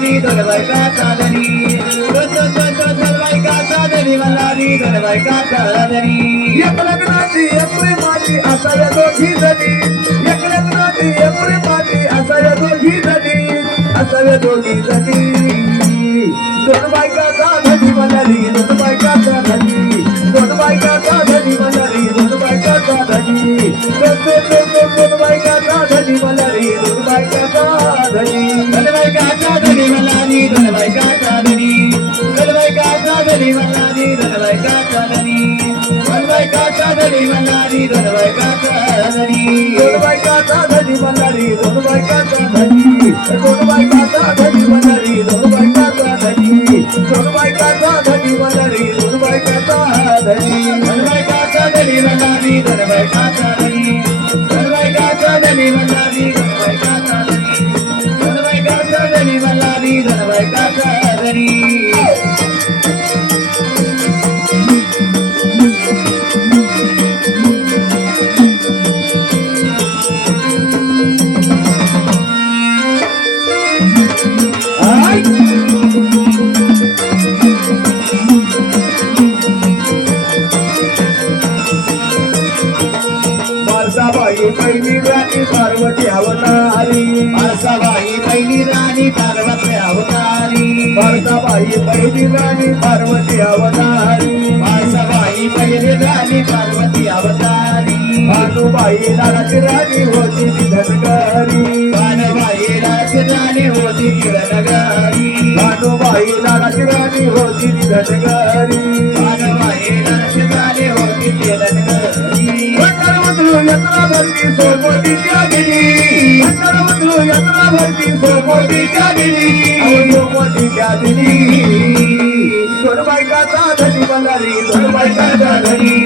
मल्हारी दोन बायका साधनी दोन बायका साधनी मल्हारी दोन बायका साधनी एक लग्नाची एक प्रेमाची असाव्या दोघी जणी एक लग्नाची एक प्रेमाची असाव्या दोघी जणी असाव्या दोघी जणी दोन बायका साधनी मल्हारी दोन बायका साधनी दोन बायका साधनी मल्हारी दोन बायका साधनी दोन बायका साधनी मल्हारी दोन बायका साधनी दोन बायका साधनी मल्हारी दोन बायका साधनी दोन बायका साधनी मल्हारी दोन बायका साधनी दोन बायका साधनी मल्हारी दोन बायका साधनी दोन बायका साधनी मल्हारी दोन बायका साधनी दोन बायका साधनी मल्हारी दोन बायका साधनी दोन बायका साधनी मल्हारी दोन बायका साधनी दोन बायका साधनी मल्हारी दोन बायका साधनी दोन बायका साधनी मल्हारी दोन बायका साधनी दोन बायका साधनी मल्हारी दोन बायका साधनी बारसाबाई पहिली राणी पार्वती अवतारी बारसाबाई पहिली राणी पार्वती अवतारी बारसाबाई पहिली राणी पार्वती अवतारी बारसाबाई पहिली राणी पार्वती अवतारी भानुबाई लाडाची राणी होती ती धनगरी भानुबाई लाडाची राणी होती ती धनगरी भानुबाई लाडाची राणी होती ती धनगरी भानुबाई लाडाची राणी होती ती धनगरी यात्रा भरती सोमवतीच्या दिनी यात्रा भरती सोमवतीच्या दिनी सोमवतीच्या दिनी दोन बायका साधनी मल्हारी दोन बायका साधनी